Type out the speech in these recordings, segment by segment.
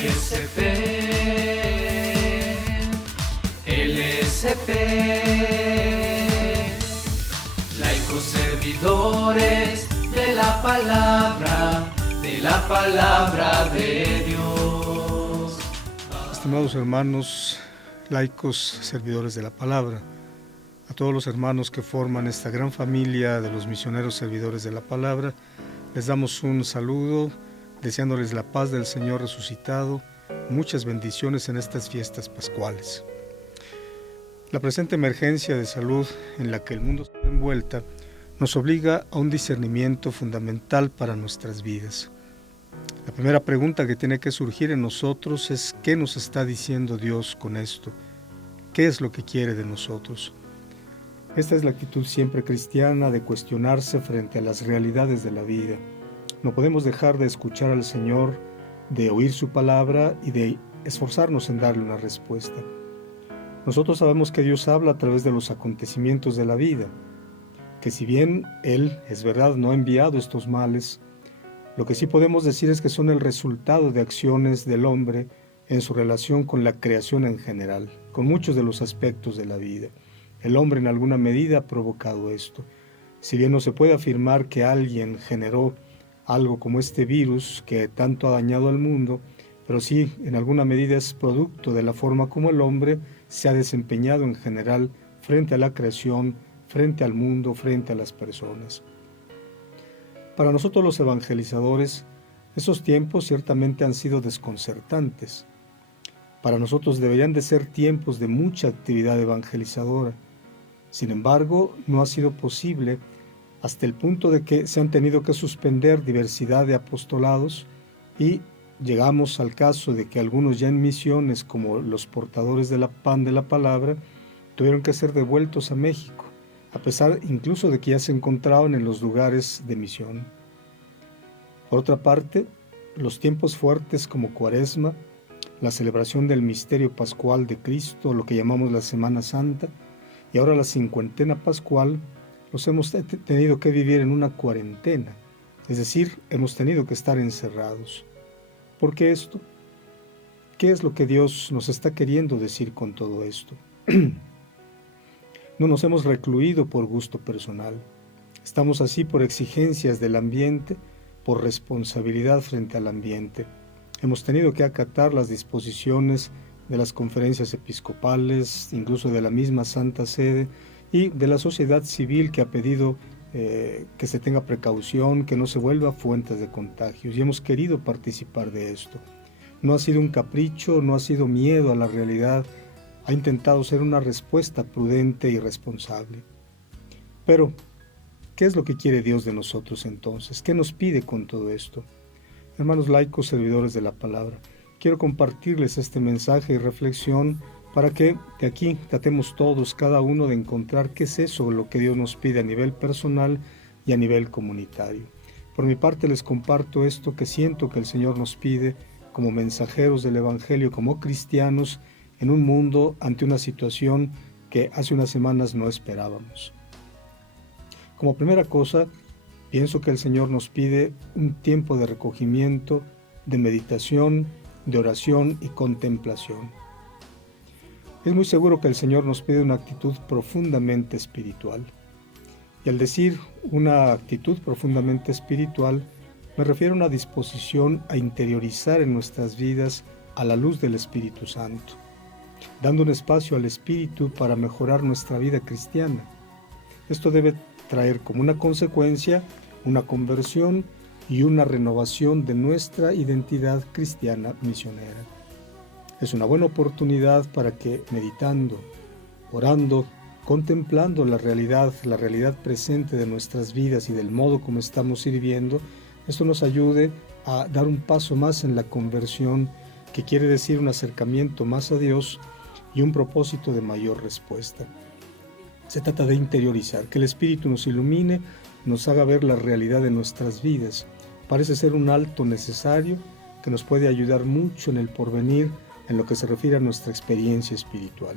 LSP, laicos servidores de la palabra de Dios. Estimados hermanos, laicos servidores de la palabra, a todos los hermanos que forman esta gran familia de los misioneros servidores de la palabra, les damos un saludo, deseándoles la paz del Señor resucitado, muchas bendiciones en estas fiestas pascuales. La presente emergencia de salud en la que el mundo está envuelta nos obliga a un discernimiento fundamental para nuestras vidas. La primera pregunta que tiene que surgir en nosotros es: ¿qué nos está diciendo Dios con esto? ¿Qué es lo que quiere de nosotros? Esta es la actitud siempre cristiana de cuestionarse frente a las realidades de la vida. No podemos dejar de escuchar al Señor, de oír su palabra y de esforzarnos en darle una respuesta. Nosotros sabemos que Dios habla a través de los acontecimientos de la vida, que si bien Él, es verdad, no ha enviado estos males, lo que sí podemos decir es que son el resultado de acciones del hombre en su relación con la creación en general, con muchos de los aspectos de la vida. El hombre en alguna medida ha provocado esto. Si bien no se puede afirmar que alguien generó algo como este virus que tanto ha dañado al mundo, pero sí en alguna medida es producto de la forma como el hombre se ha desempeñado en general frente a la creación, frente al mundo, frente a las personas. Para nosotros los evangelizadores, esos tiempos ciertamente han sido desconcertantes. Para nosotros deberían de ser tiempos de mucha actividad evangelizadora. Sin embargo, no ha sido posible hasta el punto de que se han tenido que suspender diversidad de apostolados y llegamos al caso de que algunos ya en misiones, como los portadores de la pan de la palabra, tuvieron que ser devueltos a México, a pesar incluso de que ya se encontraban en los lugares de misión. Por otra parte, los tiempos fuertes como Cuaresma, la celebración del misterio pascual de Cristo, lo que llamamos la Semana Santa, y ahora la cincuentena pascual, los hemos tenido que vivir en una cuarentena, es decir, hemos tenido que estar encerrados. ¿Por qué esto? ¿Qué es lo que Dios nos está queriendo decir con todo esto? No nos hemos recluido por gusto personal. Estamos así por exigencias del ambiente, por responsabilidad frente al ambiente. Hemos tenido que acatar las disposiciones de las conferencias episcopales, incluso de la misma Santa Sede y de la sociedad civil que ha pedido que se tenga precaución, que no se vuelva fuentes de contagios, y hemos querido participar de esto. No ha sido un capricho, no ha sido miedo a la realidad, ha intentado ser una respuesta prudente y responsable. Pero, ¿qué es lo que quiere Dios de nosotros entonces? ¿Qué nos pide con todo esto? Hermanos laicos, servidores de la palabra, quiero compartirles este mensaje y reflexión para que de aquí tratemos todos, cada uno, de encontrar qué es eso lo que Dios nos pide a nivel personal y a nivel comunitario. Por mi parte les comparto esto que siento que el Señor nos pide como mensajeros del Evangelio, como cristianos, en un mundo ante una situación que hace unas semanas no esperábamos. Como primera cosa, pienso que el Señor nos pide un tiempo de recogimiento, de meditación, de oración y contemplación. Es muy seguro que el Señor nos pide una actitud profundamente espiritual. Y al decir una actitud profundamente espiritual, me refiero a una disposición a interiorizar en nuestras vidas a la luz del Espíritu Santo, dando un espacio al Espíritu para mejorar nuestra vida cristiana. Esto debe traer como una consecuencia una conversión y una renovación de nuestra identidad cristiana misionera. Es una buena oportunidad para que meditando, orando, contemplando la realidad presente de nuestras vidas y del modo como estamos sirviendo, esto nos ayude a dar un paso más en la conversión, que quiere decir un acercamiento más a Dios y un propósito de mayor respuesta. Se trata de interiorizar, que el Espíritu nos ilumine, nos haga ver la realidad de nuestras vidas. Parece ser un alto necesario que nos puede ayudar mucho en el porvenir en lo que se refiere a nuestra experiencia espiritual.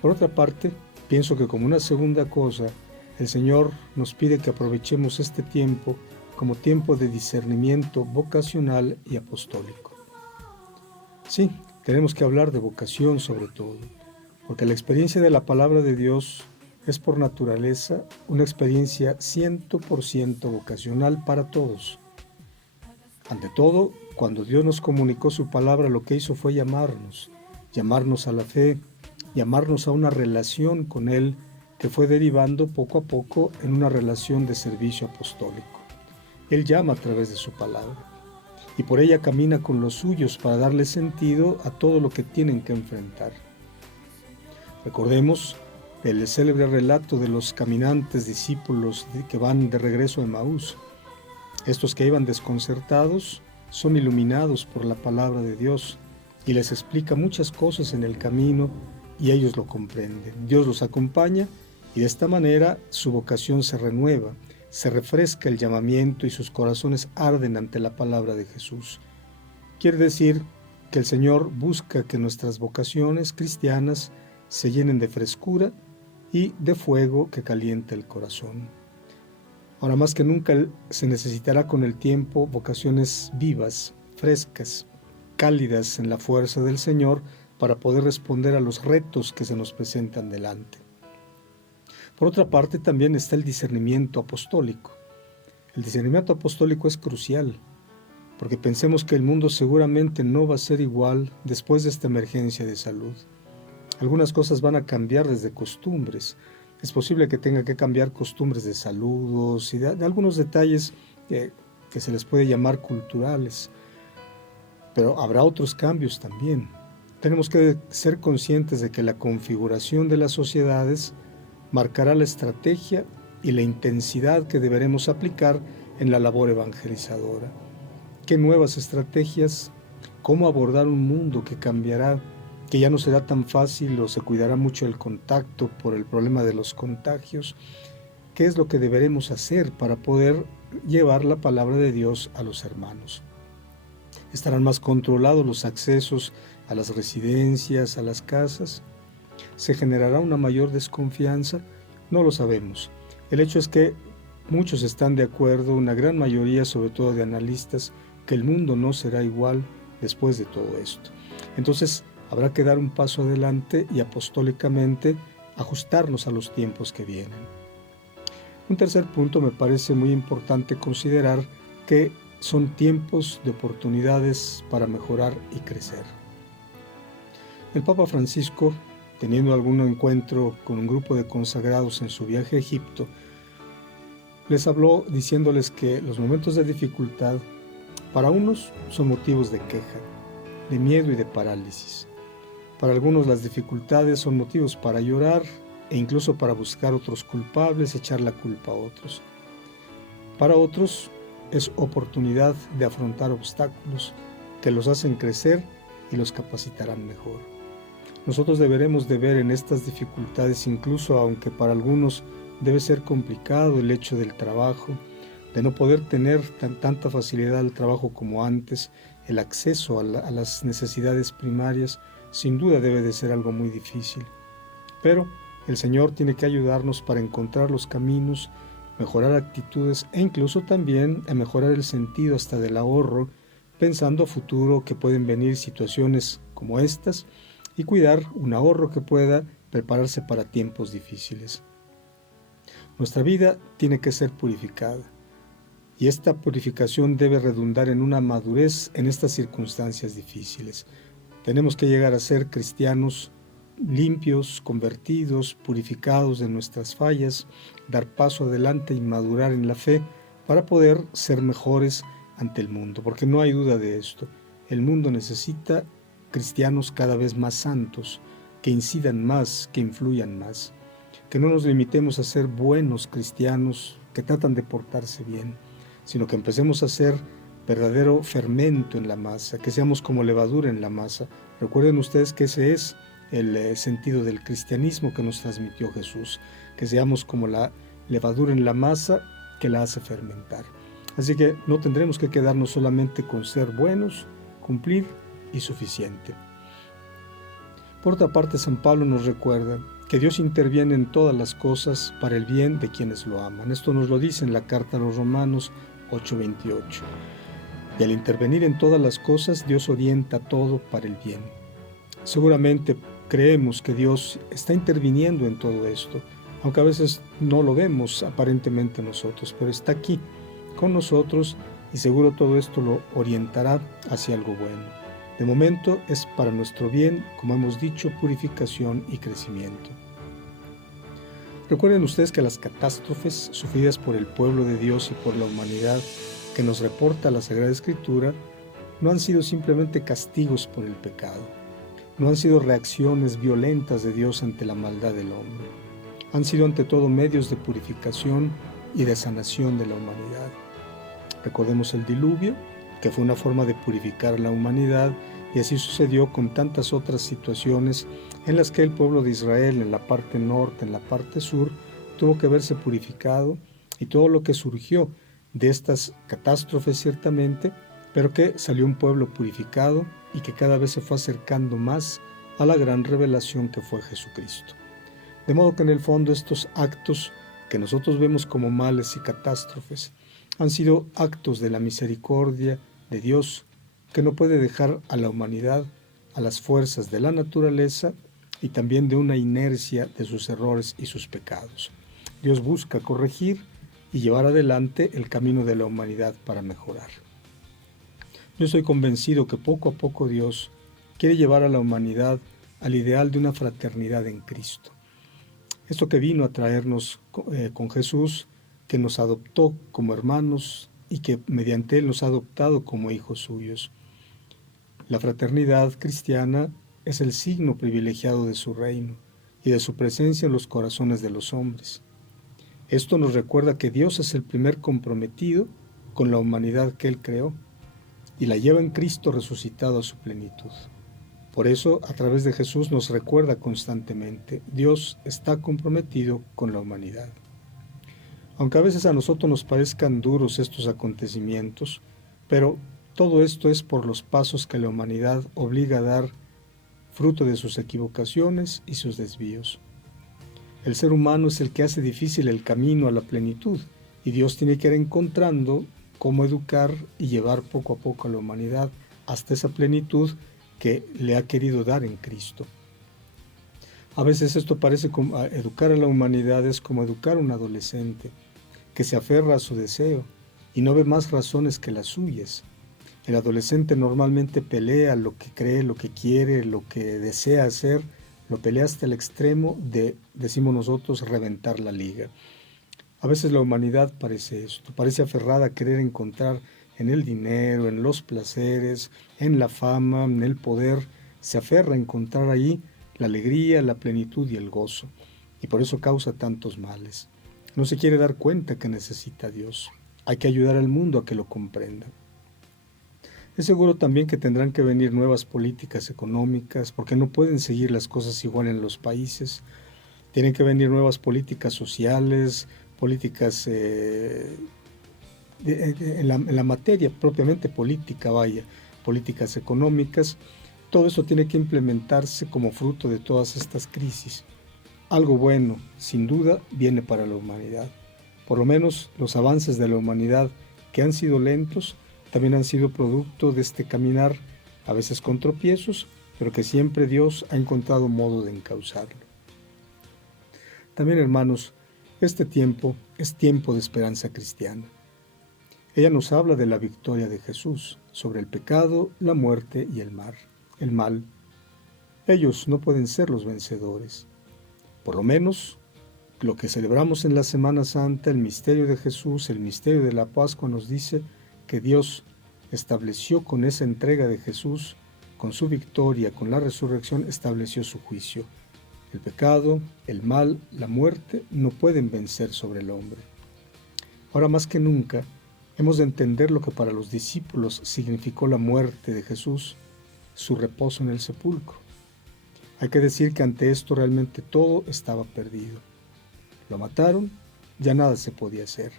Por otra parte, pienso que como una segunda cosa, el Señor nos pide que aprovechemos este tiempo como tiempo de discernimiento vocacional y apostólico. Sí, tenemos que hablar de vocación sobre todo, porque la experiencia de la palabra de Dios es por naturaleza una experiencia 100% vocacional para todos. Ante todo, cuando Dios nos comunicó su palabra, lo que hizo fue llamarnos a la fe, llamarnos a una relación con Él que fue derivando poco a poco en una relación de servicio apostólico. Él llama a través de su palabra y por ella camina con los suyos para darle sentido a todo lo que tienen que enfrentar. Recordemos el célebre relato de los caminantes discípulos que van de regreso a Emaús. Estos que iban desconcertados son iluminados por la palabra de Dios y les explica muchas cosas en el camino y ellos lo comprenden. Dios los acompaña y de esta manera su vocación se renueva, se refresca el llamamiento y sus corazones arden ante la palabra de Jesús. Quiere decir que el Señor busca que nuestras vocaciones cristianas se llenen de frescura y de fuego que caliente el corazón. Ahora más que nunca se necesitará con el tiempo vocaciones vivas, frescas, cálidas en la fuerza del Señor para poder responder a los retos que se nos presentan delante. Por otra parte, también está el discernimiento apostólico. El discernimiento apostólico es crucial, porque pensemos que el mundo seguramente no va a ser igual después de esta emergencia de salud. Algunas cosas van a cambiar desde costumbres. Es posible que tenga que cambiar costumbres de saludos y de algunos detalles que se les puede llamar culturales. Pero habrá otros cambios también. Tenemos que ser conscientes de que la configuración de las sociedades marcará la estrategia y la intensidad que deberemos aplicar en la labor evangelizadora. ¿Qué nuevas estrategias? ¿Cómo abordar un mundo que cambiará, que ya no será tan fácil o se cuidará mucho el contacto por el problema de los contagios? ¿Qué es lo que deberemos hacer para poder llevar la palabra de Dios a los hermanos? ¿Estarán más controlados los accesos a las residencias, a las casas? ¿Se generará una mayor desconfianza? No lo sabemos. El hecho es que muchos están de acuerdo, una gran mayoría, sobre todo de analistas, que el mundo no será igual después de todo esto. Entonces, habrá que dar un paso adelante y apostólicamente ajustarnos a los tiempos que vienen. Un tercer punto me parece muy importante considerar que son tiempos de oportunidades para mejorar y crecer. El Papa Francisco, teniendo algún encuentro con un grupo de consagrados en su viaje a Egipto, les habló diciéndoles que los momentos de dificultad para unos son motivos de queja, de miedo y de parálisis. Para algunos las dificultades son motivos para llorar e incluso para buscar otros culpables, echar la culpa a otros. Para otros es oportunidad de afrontar obstáculos que los hacen crecer y los capacitarán mejor. Nosotros deberemos de ver en estas dificultades, incluso aunque para algunos debe ser complicado el hecho del trabajo, de no poder tener tanta facilidad al trabajo como antes, el acceso a las necesidades primarias, sin duda debe de ser algo muy difícil. Pero el Señor tiene que ayudarnos para encontrar los caminos, mejorar actitudes e incluso también a mejorar el sentido hasta del ahorro, pensando a futuro que pueden venir situaciones como estas y cuidar un ahorro que pueda prepararse para tiempos difíciles. Nuestra vida tiene que ser purificada y esta purificación debe redundar en una madurez en estas circunstancias difíciles. Tenemos que llegar a ser cristianos limpios, convertidos, purificados de nuestras fallas, dar paso adelante y madurar en la fe para poder ser mejores ante el mundo, porque no hay duda de esto. El mundo necesita cristianos cada vez más santos, que incidan más, que influyan más, que no nos limitemos a ser buenos cristianos que tratan de portarse bien, sino que empecemos a ser verdadero fermento en la masa, que seamos como levadura en la masa. Recuerden ustedes que ese es el sentido del cristianismo que nos transmitió Jesús, que seamos como la levadura en la masa que la hace fermentar. Así que no tendremos que quedarnos solamente con ser buenos, cumplir y suficiente. Por otra parte, San Pablo nos recuerda que Dios interviene en todas las cosas para el bien de quienes lo aman. Esto nos lo dice en la carta a los Romanos 8:28. Y al intervenir en todas las cosas, Dios orienta todo para el bien. Seguramente creemos que Dios está interviniendo en todo esto, aunque a veces no lo vemos aparentemente nosotros, pero está aquí con nosotros y seguro todo esto lo orientará hacia algo bueno. De momento es para nuestro bien, como hemos dicho, purificación y crecimiento. Recuerden ustedes que las catástrofes sufridas por el pueblo de Dios y por la humanidad que nos reporta la Sagrada Escritura no han sido simplemente castigos por el pecado, no han sido reacciones violentas de Dios ante la maldad del hombre, han sido ante todo medios de purificación y de sanación de la humanidad. Recordemos el diluvio, que fue una forma de purificar a la humanidad, y así sucedió con tantas otras situaciones en las que el pueblo de Israel, en la parte norte, en la parte sur, tuvo que verse purificado, y todo lo que surgió de estas catástrofes ciertamente, pero que salió un pueblo purificado y que cada vez se fue acercando más a la gran revelación que fue Jesucristo. De modo que en el fondo estos actos que nosotros vemos como males y catástrofes han sido actos de la misericordia de Dios, que no puede dejar a la humanidad a las fuerzas de la naturaleza y también de una inercia de sus errores y sus pecados. Dios busca corregir y llevar adelante el camino de la humanidad para mejorar. Yo estoy convencido que poco a poco Dios quiere llevar a la humanidad al ideal de una fraternidad en Cristo. Esto que vino a traernos con Jesús, que nos adoptó como hermanos y que mediante Él nos ha adoptado como hijos suyos. La fraternidad cristiana es el signo privilegiado de su reino y de su presencia en los corazones de los hombres. Esto nos recuerda que Dios es el primer comprometido con la humanidad que Él creó y la lleva en Cristo resucitado a su plenitud. Por eso, a través de Jesús nos recuerda constantemente, Dios está comprometido con la humanidad. Aunque a veces a nosotros nos parezcan duros estos acontecimientos, pero todo esto es por los pasos que la humanidad obliga a dar, fruto de sus equivocaciones y sus desvíos. El ser humano es el que hace difícil el camino a la plenitud, y Dios tiene que ir encontrando cómo educar y llevar poco a poco a la humanidad hasta esa plenitud que le ha querido dar en Cristo. A veces esto parece como educar a la humanidad es como educar a un adolescente que se aferra a su deseo y no ve más razones que las suyas. El adolescente normalmente pelea lo que cree, lo que quiere, lo que desea hacer, lo pelea hasta el extremo de, decimos nosotros, reventar la liga. A veces la humanidad parece esto, parece aferrada a querer encontrar en el dinero, en los placeres, en la fama, en el poder, se aferra a encontrar ahí la alegría, la plenitud y el gozo, y por eso causa tantos males. No se quiere dar cuenta que necesita a Dios. Hay que ayudar al mundo a que lo comprenda. Es seguro también que tendrán que venir nuevas políticas económicas, porque no pueden seguir las cosas igual en los países. Tienen que venir nuevas políticas sociales, políticas en la materia propiamente política, políticas económicas. Todo eso tiene que implementarse como fruto de todas estas crisis. Algo bueno, sin duda, viene para la humanidad. Por lo menos los avances de la humanidad, que han sido lentos, también han sido producto de este caminar, a veces con tropiezos, pero que siempre Dios ha encontrado modo de encauzarlo. También, hermanos, este tiempo es tiempo de esperanza cristiana. Ella nos habla de la victoria de Jesús sobre el pecado, la muerte y el mal. Ellos no pueden ser los vencedores. Por lo menos, lo que celebramos en la Semana Santa, el misterio de Jesús, el misterio de la Pascua, nos dice que Dios estableció con esa entrega de Jesús, con su victoria, con la resurrección, estableció su juicio. El pecado, el mal, la muerte no pueden vencer sobre el hombre. Ahora más que nunca, hemos de entender lo que para los discípulos significó la muerte de Jesús, su reposo en el sepulcro. Hay que decir que ante esto realmente todo estaba perdido. Lo mataron, ya nada se podía hacer,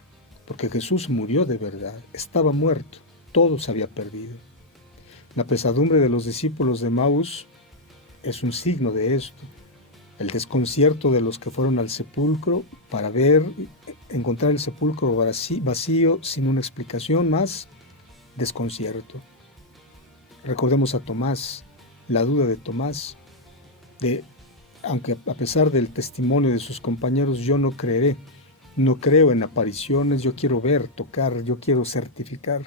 porque Jesús murió de verdad, estaba muerto, todo se había perdido. La pesadumbre de los discípulos de Emaús es un signo de esto. El desconcierto de los que fueron al sepulcro para encontrar el sepulcro vacío, sin una explicación más, desconcierto. Recordemos a Tomás, la duda de Tomás, aunque a pesar del testimonio de sus compañeros, yo no creeré, no creo en apariciones, yo quiero ver, tocar, yo quiero certificar.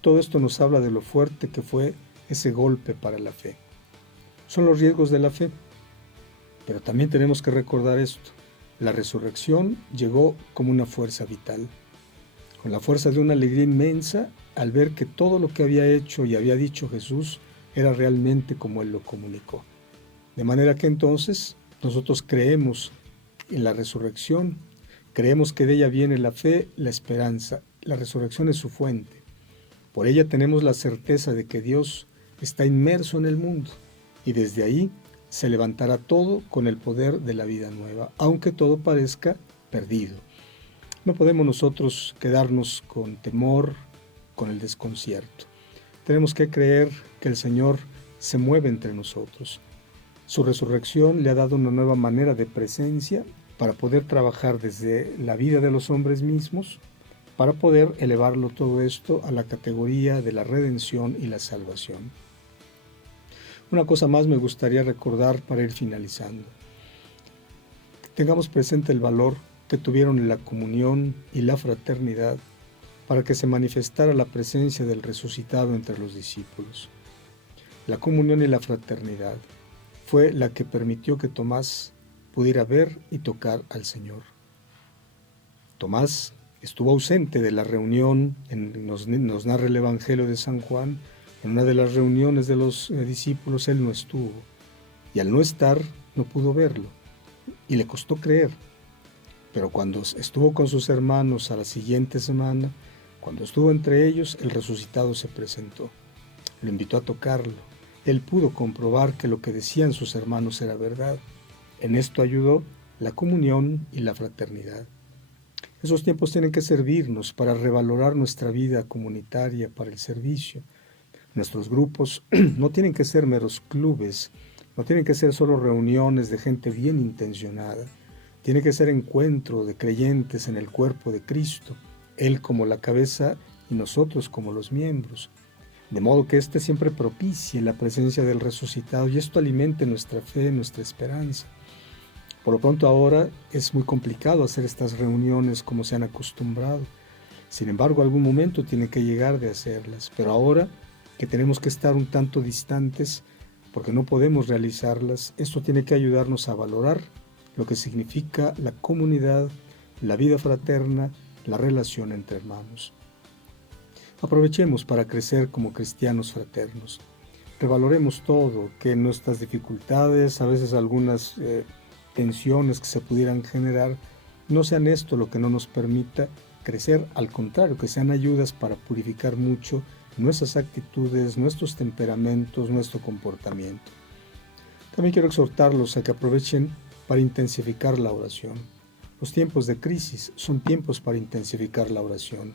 Todo esto nos habla de lo fuerte que fue ese golpe para la fe. Son los riesgos de la fe, pero también tenemos que recordar esto. La resurrección llegó como una fuerza vital, con la fuerza de una alegría inmensa al ver que todo lo que había hecho y había dicho Jesús era realmente como Él lo comunicó. De manera que entonces nosotros creemos en la resurrección, creemos que de ella viene la fe, la esperanza. La resurrección es su fuente. Por ella tenemos la certeza de que Dios está inmerso en el mundo y desde ahí se levantará todo con el poder de la vida nueva, aunque todo parezca perdido. No podemos nosotros quedarnos con temor, con el desconcierto. Tenemos que creer que el Señor se mueve entre nosotros. Su resurrección le ha dado una nueva manera de presencia para poder trabajar desde la vida de los hombres mismos, para poder elevarlo todo esto a la categoría de la redención y la salvación. Una cosa más me gustaría recordar para ir finalizando. Tengamos presente el valor que tuvieron en la comunión y la fraternidad para que se manifestara la presencia del resucitado entre los discípulos. La comunión y la fraternidad fue la que permitió que Tomás pudiera ver y tocar al Señor. Tomás estuvo ausente de la reunión, nos narra el Evangelio de San Juan, en una de las reuniones de los discípulos él no estuvo, y al no estar no pudo verlo, y le costó creer. Pero cuando estuvo con sus hermanos a la siguiente semana, cuando estuvo entre ellos, el resucitado se presentó. Lo invitó a tocarlo. Él pudo comprobar que lo que decían sus hermanos era verdad. En esto ayudó la comunión y la fraternidad. Esos tiempos tienen que servirnos para revalorar nuestra vida comunitaria para el servicio. Nuestros grupos no tienen que ser meros clubes, no tienen que ser solo reuniones de gente bien intencionada. Tiene que ser encuentro de creyentes en el cuerpo de Cristo, Él como la cabeza y nosotros como los miembros. De modo que éste siempre propicie la presencia del resucitado y esto alimente nuestra fe, nuestra esperanza. Por lo pronto ahora es muy complicado hacer estas reuniones como se han acostumbrado. Sin embargo, algún momento tiene que llegar de hacerlas, pero ahora que tenemos que estar un tanto distantes porque no podemos realizarlas, esto tiene que ayudarnos a valorar lo que significa la comunidad, la vida fraterna, la relación entre hermanos. Aprovechemos para crecer como cristianos fraternos. Revaloremos todo, que nuestras dificultades, a veces algunas tensiones que se pudieran generar, no sean esto lo que no nos permita crecer, al contrario, que sean ayudas para purificar mucho nuestras actitudes, nuestros temperamentos, nuestro comportamiento. También quiero exhortarlos a que aprovechen para intensificar la oración. Los tiempos de crisis son tiempos para intensificar la oración,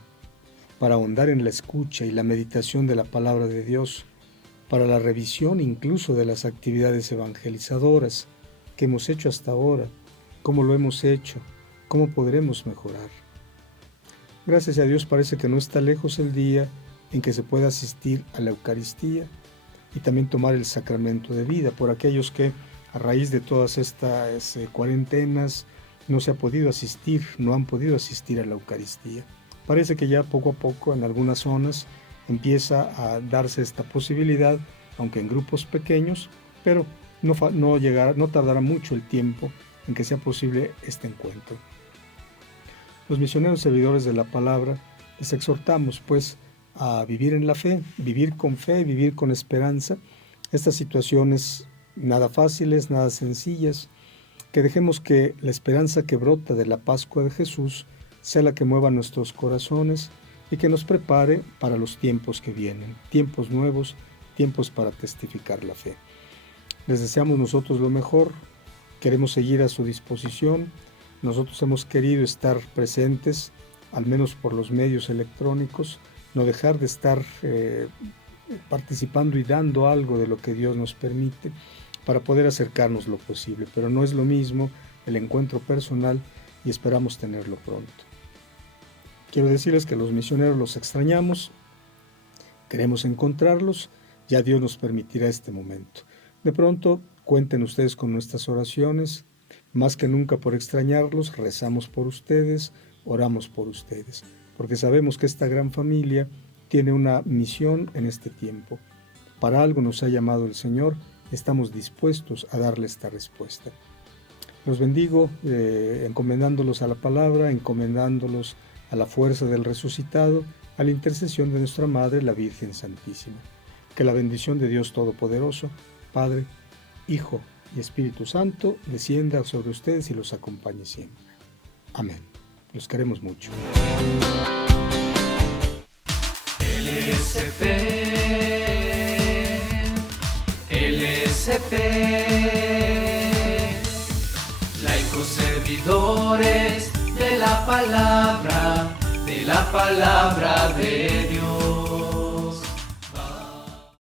para ahondar en la escucha y la meditación de la palabra de Dios, para la revisión incluso de las actividades evangelizadoras que hemos hecho hasta ahora, cómo lo hemos hecho, cómo podremos mejorar. Gracias a Dios parece que no está lejos el día en que se pueda asistir a la Eucaristía y también tomar el sacramento de vida por aquellos que a raíz de todas estas cuarentenas no se ha podido asistir, no han podido asistir a la Eucaristía. Parece que ya poco a poco en algunas zonas empieza a darse esta posibilidad, aunque en grupos pequeños, pero no tardará mucho el tiempo en que sea posible este encuentro. Los misioneros servidores de la palabra les exhortamos pues a vivir en la fe, vivir con esperanza, estas situaciones nada fáciles, nada sencillas, que dejemos que la esperanza que brota de la Pascua de Jesús sea la que mueva nuestros corazones y que nos prepare para los tiempos que vienen, tiempos nuevos, tiempos para testificar la fe. Les deseamos nosotros lo mejor, queremos seguir a su disposición, nosotros hemos querido estar presentes, al menos por los medios electrónicos, no dejar de estar participando y dando algo de lo que Dios nos permite para poder acercarnos lo posible, pero no es lo mismo el encuentro personal y esperamos tenerlo pronto. Quiero decirles que los misioneros los extrañamos, Queremos encontrarlos, ya Dios nos permitirá este momento. De pronto, cuenten ustedes con nuestras oraciones. Más que nunca por extrañarlos, rezamos por ustedes, oramos por ustedes, porque sabemos que esta gran familia tiene una misión en este tiempo. Para algo nos ha llamado el Señor, estamos dispuestos a darle esta respuesta. Los bendigo encomendándolos a la palabra, encomendándolos a la fuerza del resucitado, a la intercesión de nuestra Madre, la Virgen Santísima. Que la bendición de Dios Todopoderoso, Padre, Hijo y Espíritu Santo, descienda sobre ustedes y los acompañe siempre. Amén. Los queremos mucho. LSP, LSP, laicos servidores de la palabra de Dios.